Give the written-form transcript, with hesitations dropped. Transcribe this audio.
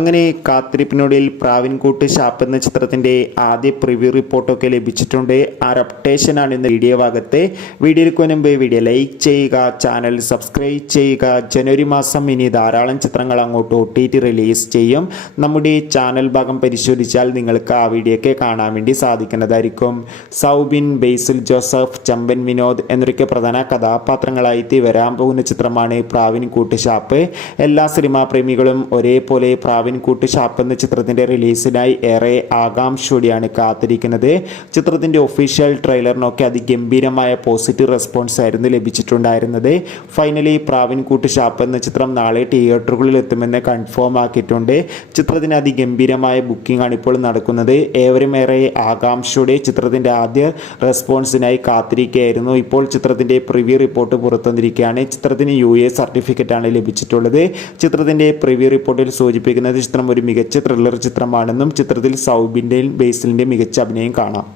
അങ്ങനെ കാത്തിരിപ്പിനൊടുവിൽ പ്രാവിൻകൂട്ട് ഷാപ്പ് എന്ന ചിത്രത്തിൻ്റെ ആദ്യ പ്രിവ്യൂ റിപ്പോർട്ടൊക്കെ ലഭിച്ചിട്ടുണ്ട്. ആ ഒരു അപ്ഡേഷനാണ് ഇന്ന് വീഡിയോ ഭാഗത്ത്. വീഡിയോയ്ക്ക് മുൻപ് വീഡിയോ ലൈക്ക് ചെയ്യുക, ചാനൽ സബ്സ്ക്രൈബ് ചെയ്യുക. ജനുവരി മാസം ഇനി ധാരാളം ചിത്രങ്ങൾ അങ്ങോട്ട് OTT റിലീസ് ചെയ്യും. നമ്മുടെ ചാനൽ ഭാഗം പരിശോധിച്ചാൽ നിങ്ങൾക്ക് ആ വീഡിയോയൊക്കെ കാണാൻ വേണ്ടി സാധിക്കുന്നതായിരിക്കും. സൗബിൻ, ബേസിൽ ജോസഫ്, ചമ്പൻ വിനോദ് എന്നൊക്കെ പ്രധാന കഥാപാത്രങ്ങളായിട്ട് വരാൻ പോകുന്ന ചിത്രമാണ് പ്രാവിൻകൂട്ട് ഷാപ്പ്. എല്ലാ സിനിമാ പ്രേമികളും ഒരേപോലെ പ്രാവിൻകൂട്ട് ഷാപ്പ് എന്ന ചിത്രത്തിൻ്റെ റിലീസിനായി ഏറെ ആകാംക്ഷയോടെയാണ് കാത്തിരിക്കുന്നത്. ചിത്രത്തിൻ്റെ ഒഫീഷ്യൽ ട്രെയിലറിനൊക്കെ അതിഗംഭീരമായ പോസിറ്റീവ് റെസ്പോൺസ് ആയിരുന്നു ലഭിച്ചിട്ടുണ്ടായിരുന്നത്. ഫൈനലി പ്രാവിൻകൂട്ട് ഷാപ്പ് എന്ന ചിത്രം നാളെ തിയേറ്ററുകളിൽ എത്തുമെന്ന് കൺഫേം ആക്കിയിട്ടുണ്ട്. ചിത്രത്തിന് അതിഗംഭീരമായ ബുക്കിംഗ് ആണ് ഇപ്പോൾ നടക്കുന്നത്. ഏവരും ഏറെ ആകാംക്ഷയോടെ ചിത്രത്തിൻ്റെ ആദ്യ റെസ്പോൺസിനായി കാത്തിരിക്കുകയായിരുന്നു. ഇപ്പോൾ ചിത്രത്തിൻ്റെ പ്രിവ്യൂ റിപ്പോർട്ട് പുറത്തുവന്നിരിക്കുകയാണ്. ചിത്രത്തിന് UA സർട്ടിഫിക്കറ്റ് ആണ് ലഭിച്ചിട്ടുള്ളത്. ചിത്രത്തിൻ്റെ പ്രിവ്യൂ റിപ്പോർട്ടിൽ സൂചിപ്പിക്കുന്നത് ചിത്രം ഒരു മികച്ച ത്രില്ലർ ചിത്രമാണെന്നും ചിത്രത്തിൽ സൗബിൻ്റെയും ബേസിലിൻ്റെയും മികച്ച അഭിനയം കാണാം.